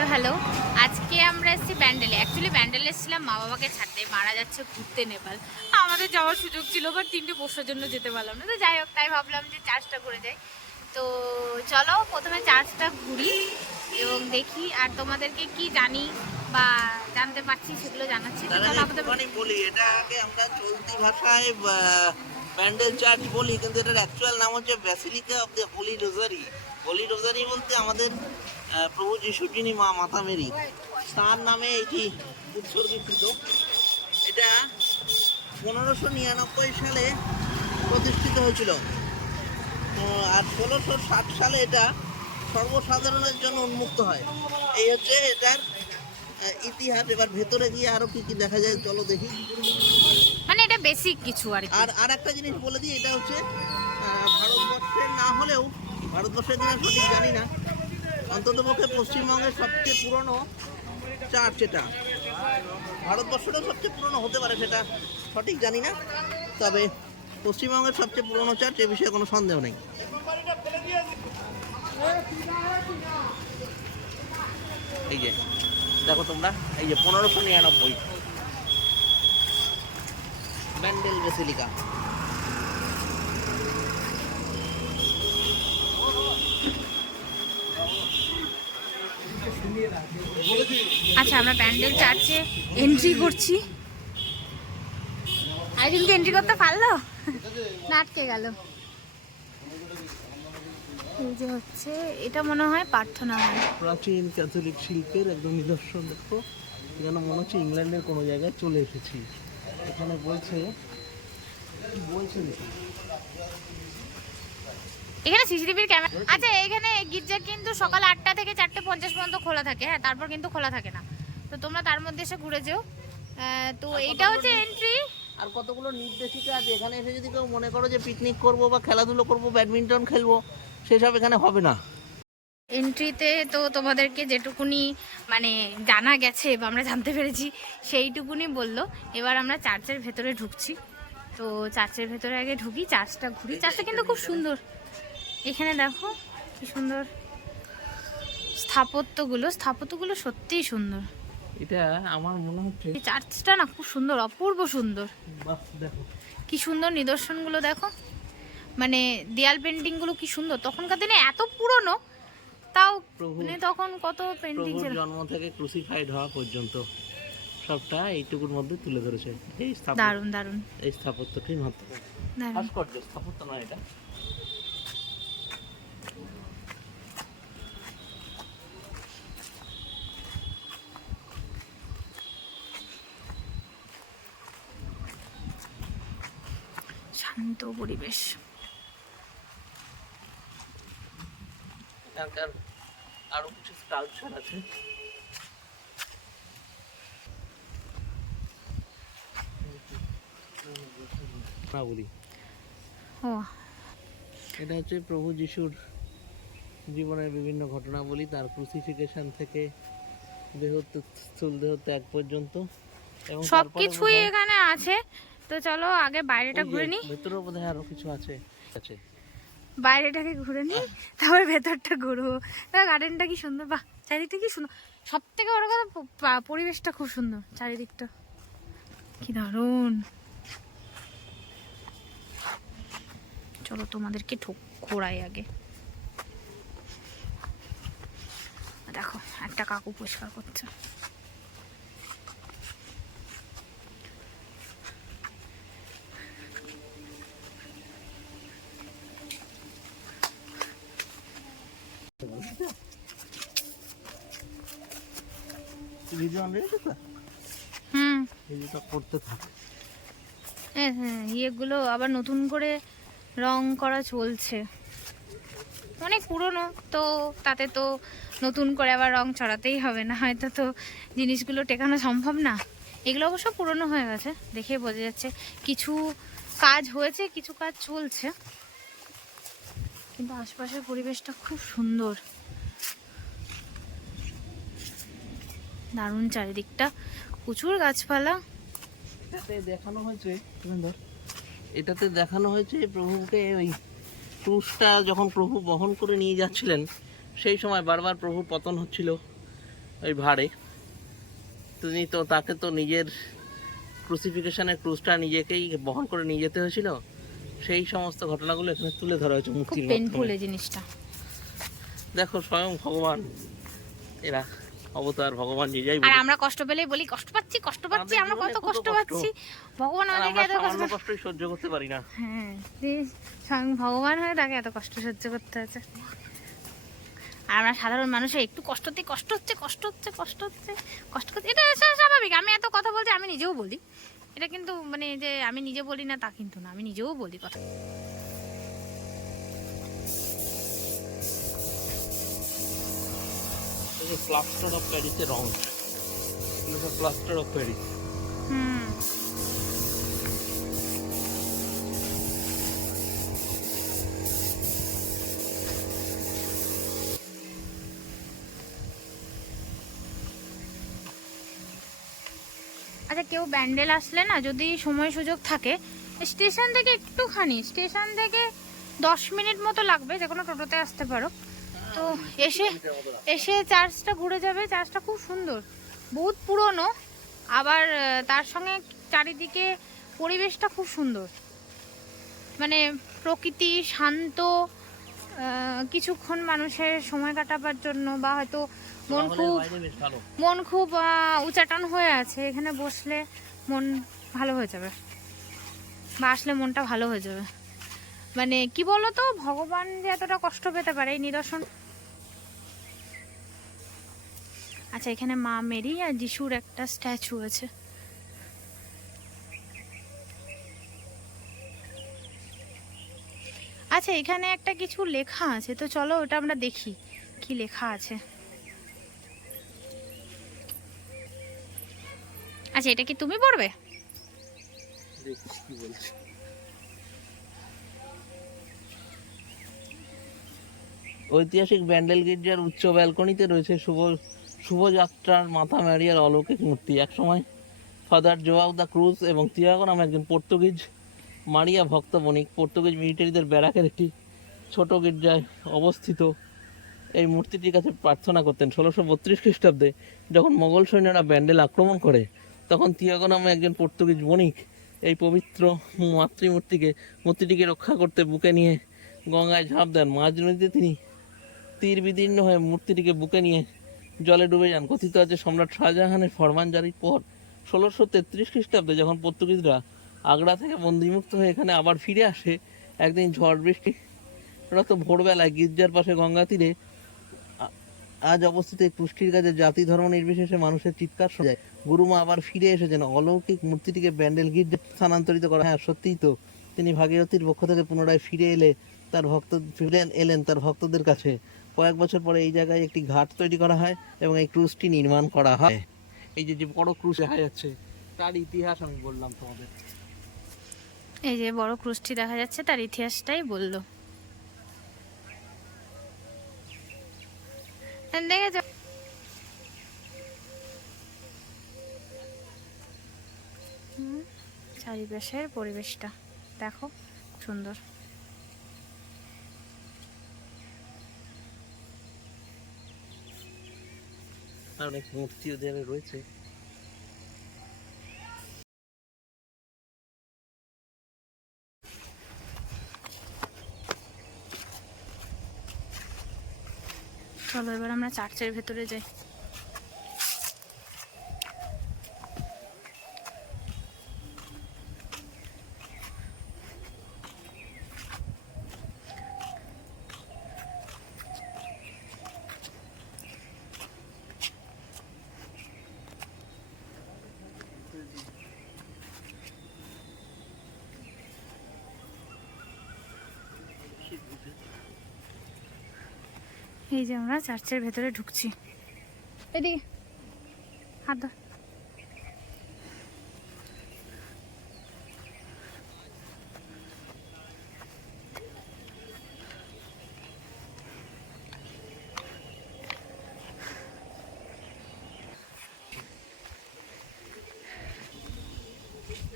Hello hello আজকে আমরা এসেছি ব্যান্ডেলে। অ্যাকচুয়ালি ব্যান্ডেলে এসেছিলাম মা বাবাকে ছাড়তে। মারা যাচ্ছে ঘুরতে নেপাল। আমাদের যাওয়ার সুযোগ ছিল বাট তিনটে বছর জন্য যেতে পারলাম না। তো যাই হোক তাই ভাবলাম যে চার্জটা করে যাই তো চলো প্রথমে চার্জটা ঘুরি এবং দেখি আর তোমাদেরকে কি জানি বা জানতে পারছি সেগুলো জানাচ্ছি। বলি এটাকে আমরা চলতি ভাষায় প্যান্ডেল চার্চ বলি কিন্তু এটার অ্যাকচুয়াল নাম হচ্ছে basilica of the holy rosary holy rosary বলতে আমাদের প্রভু যিশুর যিনি মা মাতা মেরি তার নামে এটি উৎসর্গীকৃত। এটা পনেরোশো নিরানব্বই সালে প্রতিষ্ঠিত হয়েছিল। আর ষোলোশো ষাট সালে এটা সর্বসাধারণের জন্য উন্মুক্ত হয়। এই হচ্ছে এটার ইতিহাস। এবার ভেতরে গিয়ে আরও কি কি দেখা যায় চলো দেখি। মানে এটা বেসিক কিছু আর আর আর একটা জিনিস বলে দিই এটা হচ্ছে ভারতবর্ষের না হলেও ভারতবর্ষের কিনা সঠিক জানি না। অন্ততপক্ষে পশ্চিমবঙ্গের সবচেয়ে পুরনো চার্চ এটা। ভারতবর্ষেরও সবচেয়ে পুরনো হতে পারে সেটা সঠিক জানি না, তবে পশ্চিমবঙ্গের সবচেয়ে পুরনো চার্চ এ বিষয়ে কোনো সন্দেহ নেই। এই যে, দেখো তোমরা, এই যে পনেরোশো নিরানব্বই। ব্যান্ডেল বেসিলিকা। আচ্ছা আমরা প্যান্ডেল চার্চে এন্ট্রি করছি। আইডিন কি এন্ট্রি করতে পারল? না আটকে গেল। এই যে হচ্ছে এটা মনে হয় প্রার্থনা হয় প্রাচীন ক্যাথলিক শিল্পের একদম নিদর্শন দেখো। যেন মনে হচ্ছে ইংল্যান্ডের কোনো জায়গায় চলে এসেছি। এখানে বলছে বলছে এখানে সিসিটিভির ক্যামেরা আচ্ছা এখানে গির্জা কিন্তু সকাল আটটা থেকে চারটে পঞ্চাশ পর্যন্ত খোলা থাকে। হ্যাঁ তারপর কিন্তু খোলা থাকে না। তো তোমরা তার মধ্যে এসে ঘুরে যেও। তো এইটা হচ্ছে এন্ট্রি আর কতগুলো নির্দেশিকা আছে? এখানে এসে যদি কেউ মনে করো যে পিকনিক করব বা খেলাধুলো করব ব্যাডমিন্টন খেলব সেসব এখানে হবে না। এন্ট্রিতে তো তোমাদেরকে যেটুকুনি মানে জানা গেছে বা আমরা জানতে পেরেছি সেইটুকুনি বলল। এবার আমরা চার্চের ভেতরে ঢুকছি। তো চার্চের ভেতরে আগে ঢুকি চার্চটা ঘুরি। চার্চটা কিন্তু খুব সুন্দর। এখানে দেখো কি সুন্দর স্থাপত্যগুলো। স্থাপত্যগুলো সত্যিই সুন্দর। এটা আমার মনে হচ্ছে চার্চটা না খুব সুন্দর অপূর্ব সুন্দর। দেখো। কি সুন্দর নিদর্শনগুলো দেখো। মানে দেয়াল পেন্টিংগুলো কি সুন্দর। তখনকার দিনে এত পুরনো তাও মানে তখন কত পেন্টিং ছিল। জন্ম থেকে ক্রুসিফাইড হওয়া পর্যন্ত সবটা এইটুকুর মধ্যে তুলে ধরেছে। এই স্থাপত্য দারুণ দারুণ। এই স্থাপত্যটি ভাস্কর্য স্থাপত্য নয় এটা। শান্ত পরিবেশ। এখানকার আরও কিছু স্কাল্পচার আছে। না বলি ও। এটা হচ্ছে প্রভু যিশুর জীবনের বিভিন্ন ঘটনাবলী তার ক্রুসিফিকেশন থেকে দেহ স্থূল দেহ ত্যাগ পর্যন্ত। এবং সব তারপরে কিছুই বোধহয়- এখানে আছে। তো চলো আগে বাইরেটা ঘুরে নি। ভেতরেও বোধহয় আরও কিছু আছে। আছে। বাইরেটাকে ঘুরে নি তারপর ভেতরটা ঘুরবো। গার্ডেনটা কি সুন্দর? বাহ চারিদিকটা কি সুন্দর। সব থেকে বড় কথা পরিবেশটা খুব সুন্দর চারিদিকটা। কি দারুণ। চলো তোমাদেরকে ঠোক ঘোরাই আগে। দেখো একটা কাকু পরিষ্কার করছে। হুম। হ্যাঁ হ্যাঁ ইয়েগুলো আবার নতুন করে রং করা চলছে। অনেক পুরনো, তো তাতে তো নতুন করে আবার রং চড়াতেই হবে না, হয়তো তো জিনিসগুলো টেকানো সম্ভব না। এগুলো অবশ্য পুরনো হয়ে গেছে, দেখে বোঝা যাচ্ছে। কিছু কাজ হয়েছে, কিছু কাজ চলছে। কিন্তু আশপাশের পরিবেশটা খুব সুন্দর। দারুণ চারিদিকটা। প্রচুর গাছপালা। এটাতে দেখানো হয়েছে এটাতে দেখানো হয়েছে প্রভুকে ওই ক্রুশটা যখন প্রভু বহন করে নিয়ে যাচ্ছিলেন, সেই সময় বারবার প্রভুর পতন হচ্ছিল ওই ভাড়ে। তিনি তো তাকে তো নিজের ক্রুসিফিকেশনের ক্রুজটা নিজেকেই বহন করে নিয়ে যেতে হয়েছিল। সেই সমস্ত ঘটনাগুলো এখানে তুলে ধরা হয়েছে খুব মূর্তির পেনফুল এই জিনিসটা। দেখো স্বয়ং ভগবান এরা অবতার ভগবান যে যাই আর আমরা কষ্ট পেলেই বলি কষ্ট পাচ্ছি কষ্ট পাচ্ছি আমরা কত কষ্ট। পাচ্ছি। ভগবান আমাদেরকে এত কষ্ট কষ্টই সহ্য করতে পারি না। হ্যাঁ স্বয়ং ভগবান হয়ে তাকে এত কষ্ট সহ্য করতে হচ্ছে আর আমরা সাধারণ মানুষের একটু কষ্টতে কষ্ট হচ্ছে কষ্ট হচ্ছে কষ্ট হচ্ছে কষ্ট করছে এটা স্বাভাবিক আমি এত কথা বলছি আমি নিজেও বলি। এটা কিন্তু মানে যে আমি নিজে বলি না তা কিন্তু না আমি নিজেও বলি কথা। প্লাস্টার অফ প্যারিসের রং। প্লাস্টার অফ প্যারিস হুম। আচ্ছা কেউ ব্যান্ডেল আসলে না যদি সময় সুযোগ থাকে, স্টেশন থেকে একটুখানি, স্টেশন থেকে দশ মিনিট মতো লাগবে, যে কোনো টোটোতে আসতে পারো। তো এসে এসে চার্চটা ঘুরে যাবে চার্চটা খুব সুন্দর, বহুত পুরনো, আবার তার সঙ্গে চারিদিকে পরিবেশটা খুব সুন্দর। মানে প্রকৃতি শান্ত কিছুক্ষণ মানুষের সময় কাটাবার জন্য বা হয়তো মন খুব মন খুব উচাটন হয়ে আছে। এখানে বসলে মন ভালো হয়ে যাবে। বা আসলে মনটা ভালো হয়ে যাবে। মানে কি বলতো ভগবান যে এতটা কষ্ট পেতে পারে এই নিদর্শন। আচ্ছা এখানে মা মেরি আর যিশুর একটা স্ট্যাচু আছে। আচ্ছা এখানে একটা কিছু লেখা আছে। তো চলো ওটা আমরা দেখি কি লেখা আছে। আচ্ছা এটা কি তুমি পড়বে? ঐতিহাসিক ব্যান্ডেল গির্জার উচ্চ ব্যালকনিতে রয়েছে শুভ, শুভযাত্রার মাথা ম্যারিয়ার অলৌকিক মূর্তি। একসময় ফাদার জোয়াও দ্য ক্রুজ এবং তিয়াগো নামে একজন পর্তুগিজ মারিয়া ভক্ত বণিক, পর্তুগিজ মিলিটারিদের ব্যারাকের একটি ছোট গির্জায় অবস্থিত। এই মূর্তিটির কাছে প্রার্থনা করতেন ষোলোশো বত্রিশ খ্রিস্টাব্দে, যখন মোগল সৈন্যরা ব্যান্ডেল আক্রমণ করে। তখন তিয়াগো নামে একজন পর্তুগিজ বণিক এই পবিত্র মাতৃমূর্তিকে, মূর্তিটিকে রক্ষা করতে বুকে নিয়ে গঙ্গায় ঝাঁপ দেন। মাঝ নদীতে তিনি তীর বিদীর্ণ হয়ে মূর্তিটিকে বুকে নিয়ে জলে ডুবে যান। কথিত আছে, সম্রাট শাহজাহানের ফরমান জারির পর ষোলোশো তেত্রিশ খ্রিস্টাব্দে যখন পর্তুগিজরা আগ্রা থেকে বন্দিমুক্ত হয়ে এখানে আবার ফিরে আসে, একদিন ঝড় বৃষ্টি রত ভোরবেলায় গির্জার পাশে গঙ্গা তীরে আজ অবস্থিত এই পুষ্টির কাজে জাতি ধর্ম নির্বিশেষে মানুষের চিৎকার শোনা যায়। গুরুমা আবার ফিরে এসেছেন। অলৌকিক মূর্তিটিকে ব্যান্ডেল গির্জা স্থানান্তরিত করা হ্যাঁ। সত্যিই তো। তিনি ভাগীরথীর পক্ষ থেকে পুনরায় ফিরে এলে তার ভক্ত ফিরে এলেন তার ভক্তদের কাছে। কয়েক বছর পরে এই জায়গায় একটি ঘাট তৈরি করা হয় এবং এই ক্রুজটি নির্মাণ করা হয়। এই যে যে বড় ক্রুজ দেখা যাচ্ছে, তার ইতিহাস আমি বললাম তোমাদের। এই যে বড় ক্রুশটি দেখা যাচ্ছে, তার ইতিহাসটাই বলল। দেখেছ হুম, চারিপাশের পরিবেশটা দেখো সুন্দর। অনেক মূর্তি দেওয়া রয়েছে। চলো এবার আমরা চার্চের ভেতরে যাই। এই যে আমরা চার্চের ভেতরে ঢুকছি। এদিকে। হাত ধর।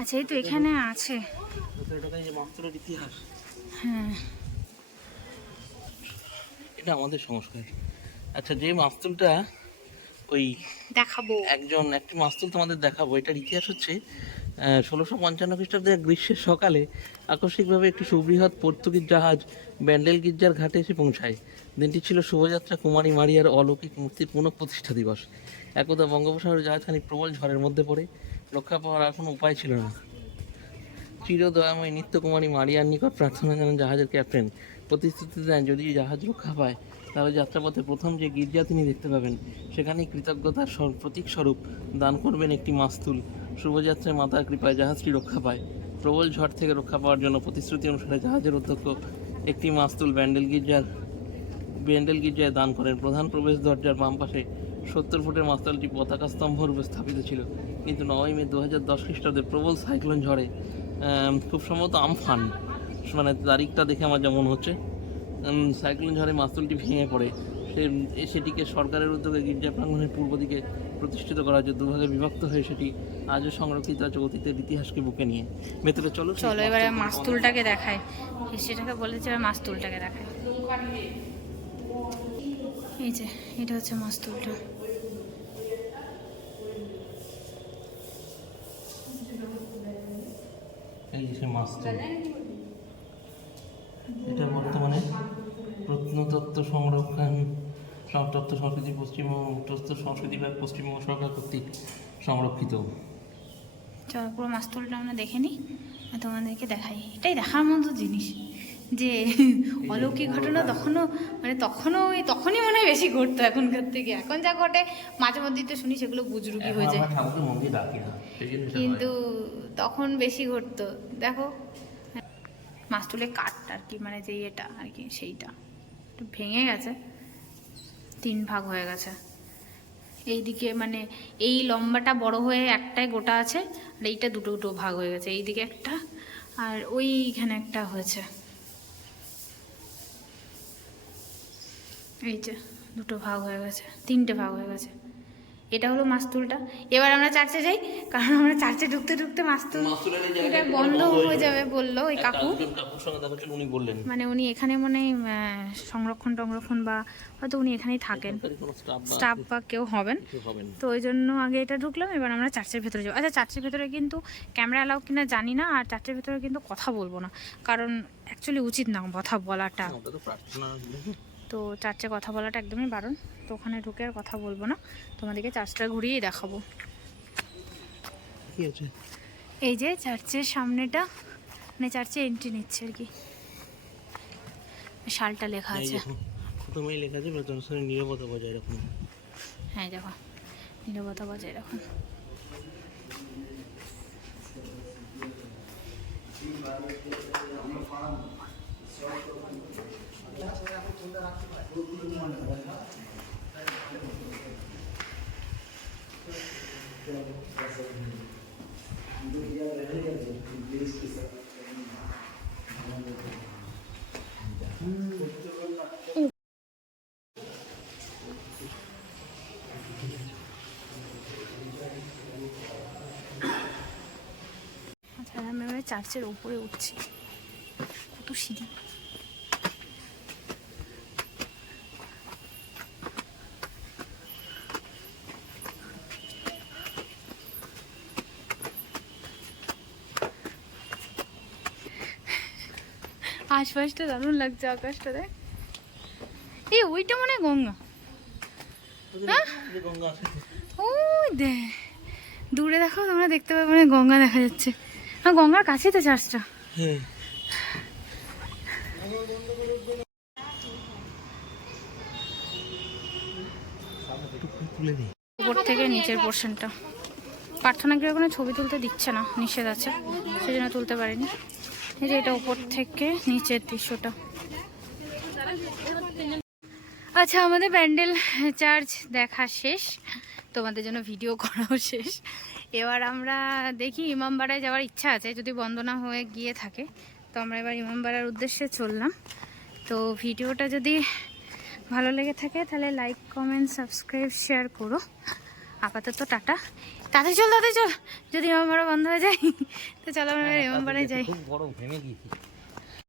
আচ্ছা এই তো এখানে আছে। হ্যাঁ। এটা আমাদের সংস্কার। আচ্ছা যে মাস্তুলটা ওই দেখাবো। একজন একটি মাস্তুল তোমাদের দেখাবো। এটার ইতিহাস হচ্ছে ষোলোশো পঞ্চান্ন খ্রিস্টাব্দে গ্রীষ্মের সকালে আকস্মিকভাবে একটি সুবৃহৎ পর্তুগিজ জাহাজ ব্যান্ডেল গির্জার ঘাটে এসে পৌঁছায়। দিনটি ছিল শুভযাত্রা কুমারী মারিয়ার অলৌকিক মূর্তির পুনঃপ্রতিষ্ঠা দিবস। একদা বঙ্গোপসাগরের জাহাজখানি প্রবল ঝড়ের মধ্যে পড়ে রক্ষা পাওয়ার আর কোনো উপায় ছিল না। চিরদয়াময় নিত্যকুমারী মারিয়ার নিকট প্রার্থনা জানান জাহাজের ক্যাপ্টেন। প্রতিশ্রুতি দেন, যদি জাহাজ রক্ষা পায়, তাহলে যাত্রাপথে প্রথম যে গির্জা তিনি দেখতে পাবেন, সেখানেই কৃতজ্ঞতার প্রতীক স্বরূপ দান করবেন একটি মাস্তুল। শুভযাত্রায় মাতার কৃপায় জাহাজটি রক্ষা পায়। প্রবল ঝড় থেকে রক্ষা পাওয়ার জন্য প্রতিশ্রুতি অনুসারে জাহাজের অধ্যক্ষ একটি মাস্তুল ব্যান্ডেল গির্জার ব্যান্ডেল গির্জায় দান করেন। প্রধান প্রবেশ দরজার বাম পাশে সত্তর ফুটের মাস্তালটি পতাকা স্তম্ভ রূপে স্থাপিত ছিল। কিন্তু নয় মে দু হাজার দশ খ্রিস্টাব্দে প্রবল সাইক্লোন ঝড়ে খুব সম্ভবত আমফান। মানে তারিখটা দেখে আমার যেমন হচ্ছে। সাইক্লোন ঝড়ে মাস্তুলটি ভেঙে পড়ে। সে সেটিকে সরকারের উদ্যোগে গির্জা প্রাঙ্গণের পূর্ব দিকে প্রতিষ্ঠিত করা হয়েছে দুভাগে বিভক্ত হয়ে সেটি আজও সংরক্ষিত আছে অতীতের ইতিহাসকে বুকে নিয়ে। ভেতরে চলো চলো এবারে মাস্তুলটি মাস্তুলটাকে দেখায় হিস্ট্রিটাকে বলেছে এবার মাস্তুলটাকে দেখায় এই যে এটা হচ্ছে মাস্তুলটা। এই যে মাস্তুল। সংরক্ষণ তত্ত্ব সংস্কৃতি পশ্চিমবঙ্গ তত্ত্ব সংস্কৃতি বিভাগ পশ্চিমবঙ্গ সরকার কর্তৃক সংরক্ষিত। চলো পুরো মাস্তুলটা আমরা দেখে নিই তোমাদেরকে দেখাই। এটাই দেখার মতো জিনিস যে অলৌকিক ঘটনা তখনও মানে তখনও ওই তখনই মনে হয় বেশি ঘটতো এখনকার থেকে। এখন যা ঘটে মাঝে মধ্যেই তো শুনি সেগুলো বুজরুকি হয়ে যায়। কিন্তু তখন বেশি ঘটতো। দেখো মাস্তুলের কাঠটা আর কি মানে যে এটা আর কি সেইটা। একটু ভেঙে গেছে, তিন ভাগ হয়ে গেছে। এইদিকে মানে এই লম্বাটা বড় হয়ে একটাই গোটা আছে, আর এইটা দুটো দুটো ভাগ হয়ে গেছে, এইদিকে একটা আর ওইখানে একটা হয়েছে। এই যে দুটো ভাগ হয়ে গেছে, তিনটে ভাগ হয়ে গেছে। এটা হলো মাস্তুলটা এবার আমরা চার্চে যাই কারণ আমরা চার্চে ঢুকতে ঢুকতে মাস্তুল এটা বন্ধ হয়ে যাবে। বলল ওই কাকু। উনি বললেন। মানে উনি এখানে মনে সংরক্ষণ টংরক্ষণ বা হয়তো উনি এখানেই থাকেন। স্টাফ বা কেউ হবেন। তো ওই জন্য আগে এটা ঢুকলাম এবার আমরা চার্চের ভেতরে যাব। আচ্ছা চার্চের ভেতরে কিন্তু ক্যামেরা অ্যালাউ কিনা জানি না আর চার্চের ভেতরে কিন্তু কথা বলব না। কারণ অ্যাকচুয়ালি উচিত না কথা বলাটা। তো চার্চে কথা বলাটা একদমই বারণ। তো ওখানে ঢুকে আর কথা বলব না। তোমাদেরকে চার্চটা ঘুরিয়েই দেখাবো। এই যে চার্চের সামনেটা মানে চার্চে এন্ট্রি নিচ্ছে আর কি। শালটা লেখা আছে। প্রথমেই লেখা আছে প্রশাসনের নিরাপত্তা বজায় রাখুন। হ্যাঁ দেখো। নিরবতা বজায় রাখুন। আমি এবারে চার্চের ওপরে উঠছি। কত সিঁড়ি? আশপাশটা দারুণ লাগছে আকাশটা দেখ। এই ওইটা মনে হয় গঙ্গা। হ্যাঁ? যে গঙ্গা দে। দূরে দেখো তোমরা দেখতে পাবে মানে গঙ্গা দেখা যাচ্ছে। হ্যাঁ গঙ্গার কাছেই তো চার্চটা। হ্যাঁ। উপর থেকে নিচের পোর্শনটা প্রার্থনা গৃহে কোনো ছবি তুলতে দিচ্ছে না নিষেধ আছে। সেজন্য তুলতে পারিনি। এই যে এটা উপর থেকে নিচের দৃশ্যটা। আচ্ছা আমাদের প্যান্ডেল চার্চ দেখা শেষ। তোমাদের জন্য ভিডিও করাও শেষ। এবার আমরা দেখি ইমামবাড়ায় যাওয়ার ইচ্ছা আছে, যদি বন্ধ না হয়ে গিয়ে থাকে। তো আমরা এবার ইমামবাড়ার উদ্দেশ্যে চললাম। তো ভিডিওটা যদি ভালো লেগে থাকে, তাহলে লাইক কমেন্ট সাবস্ক্রাইব শেয়ার করো। আপাতত টাটা। তাতে চল তাতে চল। যদি ইমামবাড়া বন্ধ হয়ে যায় তো চলো আমরা ইমামবাড়ায় যাই। খুব বড় ভেঙে গিয়েছি।